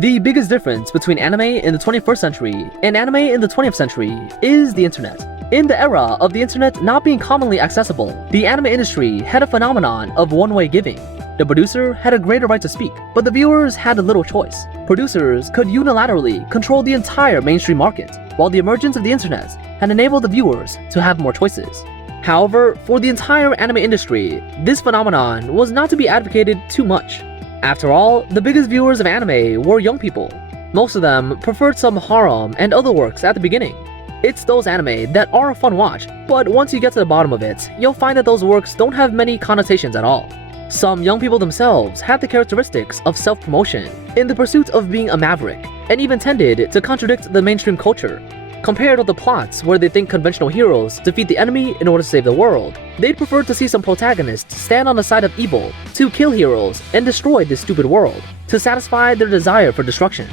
The biggest difference between anime in the 21st century and anime in the 20th century is the internet. In the era of the internet not being commonly accessible, the anime industry had a phenomenon of one-way giving. The producer had a greater right to speak, but the viewers had little choice. Producers could unilaterally control the entire mainstream market, while the emergence of the internet had enabled the viewers to have more choices. However, for the entire anime industry, this phenomenon was not to be advocated too much. After all, the biggest viewers of anime were young people. Most of them preferred some harem and other works at the beginning. It's those anime that are a fun watch, but once you get to the bottom of it, you'll find that those works don't have many connotations at all. Some young people themselves had the characteristics of self-promotion in the pursuit of being a maverick, and even tended to contradict the mainstream culture. Compared with the plots where they think conventional heroes defeat the enemy in order to save the world, they'd prefer to see some protagonists stand on the side of evil to kill heroes and destroy this stupid world to satisfy their desire for destruction.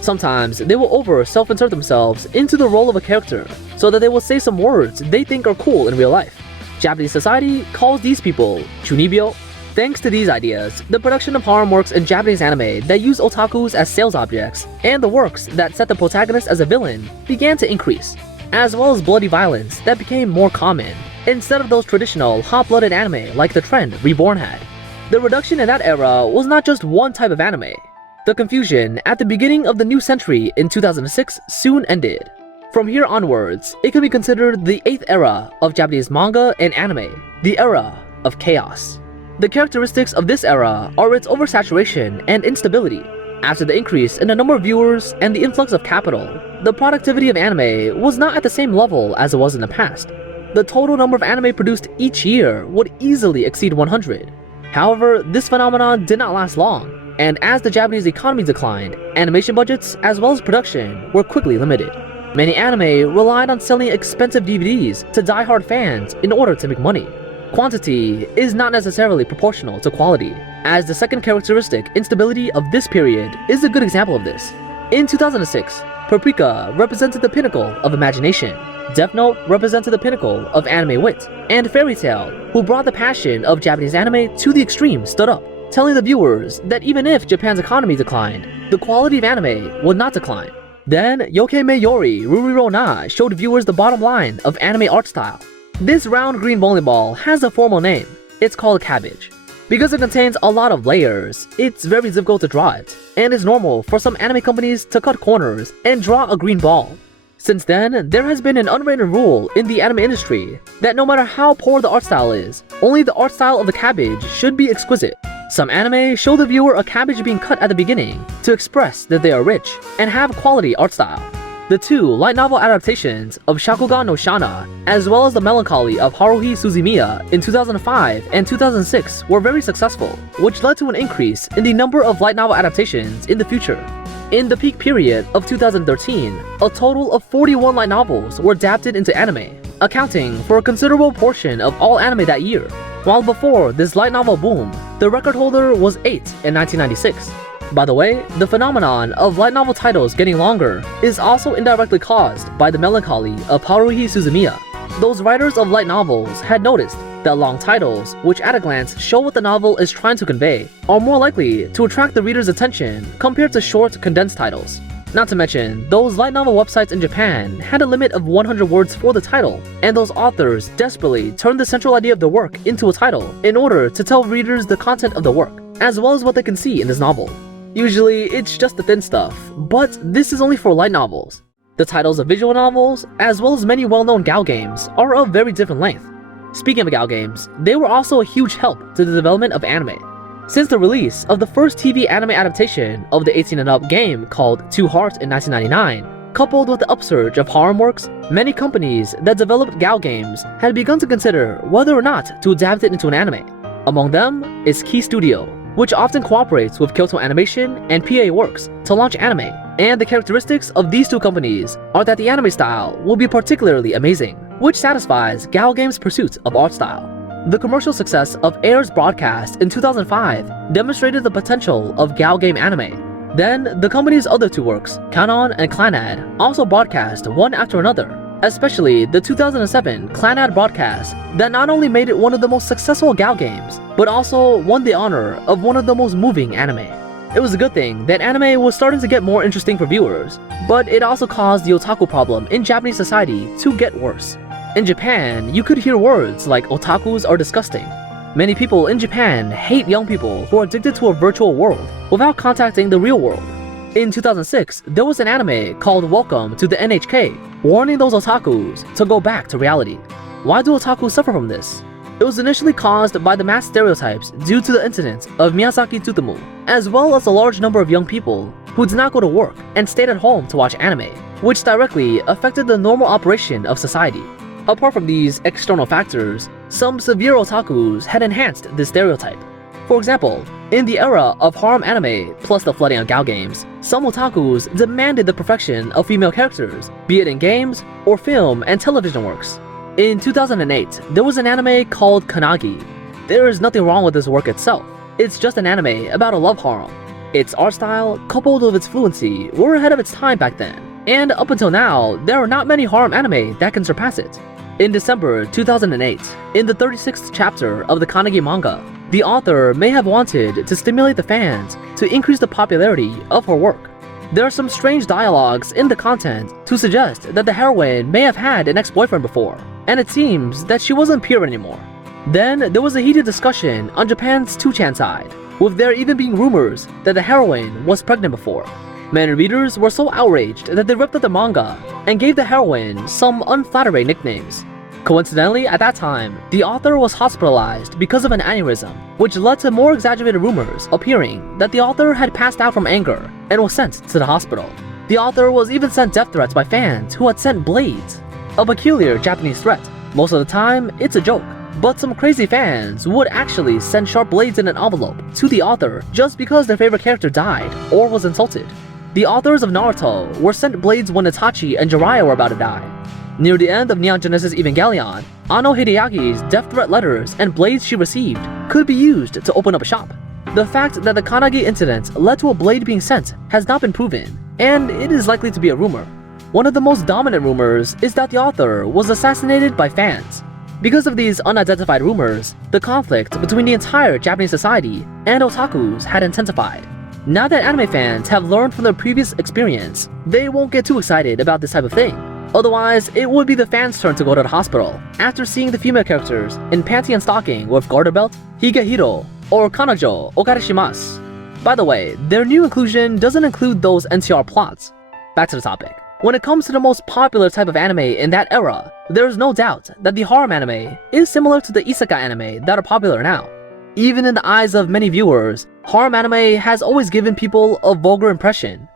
Sometimes they will self-insert themselves into the role of a character so that they will say some words they think are cool in real life. Japanese society calls these people chunibyo. Thanks to these ideas, the production of harem works in Japanese anime that use otakus as sales objects, and the works that set the protagonist as a villain, began to increase, as well as bloody violence that became more common, instead of those traditional hot-blooded anime like the trend Reborn had. The reduction in that era was not just one type of anime. The confusion at the beginning of the new century in 2006 soon ended. From here onwards, it can be considered the 8th era of Japanese manga and anime, the era of chaos. The characteristics of this era are its oversaturation and instability. After the increase in the number of viewers and the influx of capital, the productivity of anime was not at the same level as it was in the past. The total number of anime produced each year would easily exceed 100. However, this phenomenon did not last long, and as the Japanese economy declined, animation budgets as well as production were quickly limited. Many anime relied on selling expensive DVDs to die-hard fans in order to make money. Quantity is not necessarily proportional to quality, as the second characteristic, instability of this period, is a good example of this. In 2006, Paprika represented the pinnacle of imagination, Deathnote represented the pinnacle of anime wit, and Fairytail, who brought the passion of Japanese anime to the extreme, stood up, telling the viewers that even if Japan's economy declined, the quality of anime would not decline. Then, Yokkei Meiyori Ruriro Na showed viewers the bottom line of anime art style. This round green bowling ball has a formal name. It's called cabbage. Because it contains a lot of layers, it's very difficult to draw it, and it's normal for some anime companies to cut corners and draw a green ball. Since then, there has been an unwritten rule in the anime industry that no matter how poor the art style is, only the art style of the cabbage should be exquisite. Some anime show the viewer a cabbage being cut at the beginning to express that they are rich and have quality art style. The two light novel adaptations of Shakugan no Shana, as well as The Melancholy of Haruhi Suzumiya in 2005 and 2006 were very successful, which led to an increase in the number of light novel adaptations in the future. In the peak period of 2013, a total of 41 light novels were adapted into anime, accounting for a considerable portion of all anime that year, while before this light novel boom, the record holder was 8 in 1996. By the way, the phenomenon of light novel titles getting longer is also indirectly caused by The Melancholy of Haruhi Suzumiya. Those writers of light novels had noticed that long titles, which at a glance show what the novel is trying to convey, are more likely to attract the reader's attention compared to short, condensed titles. Not to mention, those light novel websites in Japan had a limit of 100 words for the title, and those authors desperately turned the central idea of the work into a title in order to tell readers the content of the work, as well as what they can see in this novel. Usually, it's just the thin stuff, but this is only for light novels. The titles of visual novels, as well as many well-known gal games, are of very different length. Speaking of gal games, they were also a huge help to the development of anime. Since the release of the first TV anime adaptation of the 18 and up game called Two Heart in 1999, coupled with the upsurge of harem works, many companies that developed gal games had begun to consider whether or not to adapt it into an anime. Among them is Key Studio, which often cooperates with Kyoto Animation and PA Works to launch anime, and the characteristics of these two companies are that the anime style will be particularly amazing, which satisfies gal games' pursuit of art style. The commercial success of Air's broadcast in 2005 demonstrated the potential of gal game anime. Then, the company's other two works, Kanon and Clannad, also broadcast one after another, especially the 2007 Clannad broadcast that not only made it one of the most successful gal games, but also won the honor of one of the most moving anime. It was a good thing that anime was starting to get more interesting for viewers, but it also caused the otaku problem in Japanese society to get worse. In Japan, you could hear words like otakus are disgusting. Many people in Japan hate young people who are addicted to a virtual world without contacting the real world. In 2006, there was an anime called Welcome to the NHK, warning those otakus to go back to reality. Why do otakus suffer from this? It was initially caused by the mass stereotypes due to the incident of Miyazaki Tsutomu, as well as a large number of young people who did not go to work and stayed at home to watch anime, which directly affected the normal operation of society. Apart from these external factors, some severe otakus had enhanced this stereotype. For example, in the era of harem anime plus the flooding of Gao games, some otakus demanded the perfection of female characters, be it in games or film and television works. In 2008, there was an anime called Kannagi. There is nothing wrong with this work itself. It's just an anime about a love harem. Its art style, coupled with its fluency, were ahead of its time back then. And up until now, there are not many harem anime that can surpass it. In December 2008, in the 36th chapter of the Kannagi manga, the author may have wanted to stimulate the fans to increase the popularity of her work. There are some strange dialogues in the content to suggest that the heroine may have had an ex-boyfriend before, and it seems that she wasn't pure anymore. Then there was a heated discussion on Japan's 2chan side, with there even being rumors that the heroine was pregnant before. Many readers were so outraged that they ripped up the manga and gave the heroine some unflattering nicknames. Coincidentally, at that time, the author was hospitalized because of an aneurysm, which led to more exaggerated rumors appearing that the author had passed out from anger and was sent to the hospital. The author was even sent death threats by fans who had sent blades, a peculiar Japanese threat. Most of the time, it's a joke, but some crazy fans would actually send sharp blades in an envelope to the author just because their favorite character died or was insulted. The authors of Naruto were sent blades when Itachi and Jiraiya were about to die. Near the end of Neon Genesis Evangelion, Anno Hideaki's death threat letters and blades she received could be used to open up a shop. The fact that the Kannagi incident led to a blade being sent has not been proven, and it is likely to be a rumor. One of the most dominant rumors is that the author was assassinated by fans. Because of these unidentified rumors, the conflict between the entire Japanese society and otakus had intensified. Now that anime fans have learned from their previous experience, they won't get too excited about this type of thing. Otherwise, it would be the fans' turn to go to the hospital after seeing the female characters in panty and stocking with garter belt, higehiro, or kanojo okarishimasu. By the way, their new inclusion doesn't include those NTR plots. Back to the topic. When it comes to the most popular type of anime in that era, there is no doubt that the harem anime is similar to the isekai anime that are popular now. Even in the eyes of many viewers, harem anime has always given people a vulgar impression.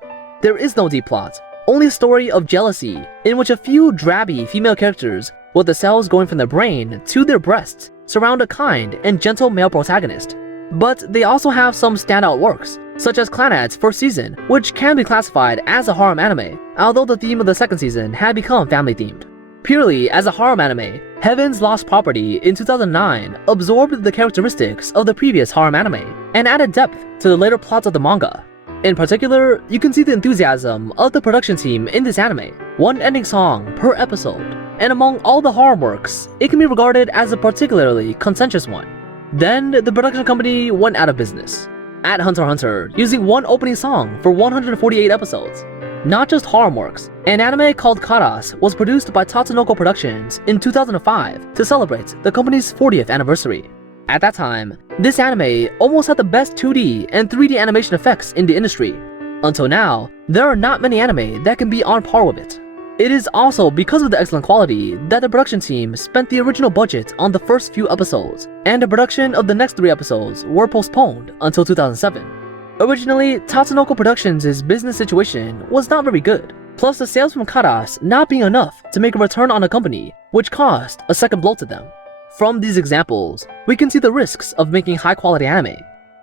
There is no deep plot, only a story of jealousy in which a few drabby female characters, with the cells going from their brain to their breasts, surround a kind and gentle male protagonist. But they also have some standout works, such as Clannad's first season, which can be classified as a harem anime, although the theme of the second season had become family-themed. Purely as a harem anime, Heaven's Lost Property in 2009 absorbed the characteristics of the previous harem anime and added depth to the later plots of the manga. In particular, you can see the enthusiasm of the production team in this anime, one ending song per episode, and among all the harem works, it can be regarded as a particularly contentious one. Then, the production company went out of business. At hunterxhunter, using one opening song for 148 episodes. Not just harem works, an anime called Geass was produced by Tatsunoko Productions in 2005 to celebrate the company's 40th anniversary. At that time, this anime almost had the best 2D and 3D animation effects in the industry. Until now, there are not many anime that can be on par with it. It is also because of the excellent quality that the production team spent the original budget on the first few episodes, and the production of the next 3 episodes were postponed until 2007. Originally, Tatsunoko Productions' business situation was not very good, plus the sales from Geass not being enough to make a return on the company, which caused a second blow to them. From these examples, we can see the risks of making high-quality anime.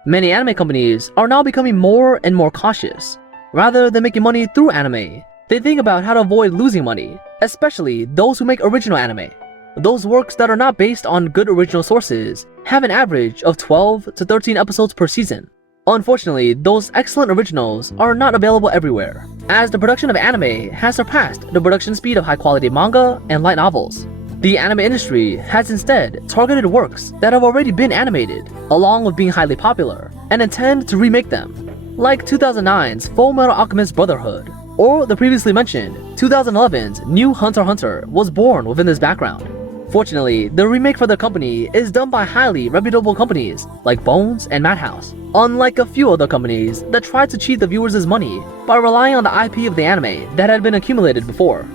Many anime companies are now becoming more and more cautious. Rather than making money through anime, they think about how to avoid losing money, especially those who make original anime. Those works that are not based on good original sources have an average of 12 to 13 episodes per season. Unfortunately, those excellent originals are not available everywhere, as the production of anime has surpassed the production speed of high-quality manga and light novels. The anime industry has instead targeted works that have already been animated, along with being highly popular, and intend to remake them. like 2009's Fullmetalalchemist Brotherhood, or the previously mentioned 2011's new hunterxhunter was born within this background. Fortunately, the remake for the company is done by highly reputable companies like Bones and Madhouse, unlike a few other companies that tried to cheat the viewers' money by relying on the IP of the anime that had been accumulated before.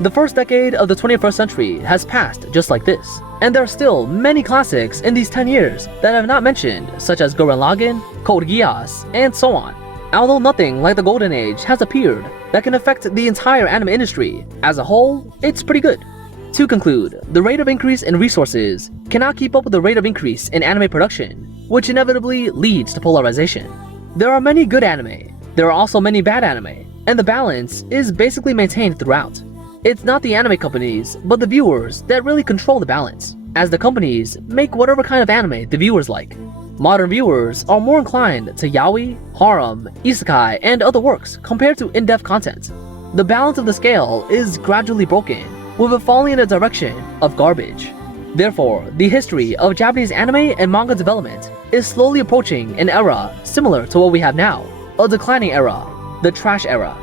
The first decade of the 21st century has passed just like this, and there are still many classics in these 10 years that I have not mentioned, such as Gurren Lagann, codegeass, and so on. Although nothing like the Golden Age has appeared that can affect the entire anime industry, as a whole, it's pretty good. To conclude, the rate of increase in resources cannot keep up with the rate of increase in anime production, which inevitably leads to polarization. There are many good anime, there are also many bad anime, and the balance is basically maintained throughout. It's not the anime companies, but the viewers that really control the balance, as the companies make whatever kind of anime the viewers like. Modern viewers are more inclined to yaoi, harem, isekai, and other works compared to in-depth content. The balance of the scale is gradually broken, with it falling in the direction of garbage. Therefore, the history of Japanese anime and manga development is slowly approaching an era similar to what we have now, a declining era, the trash era.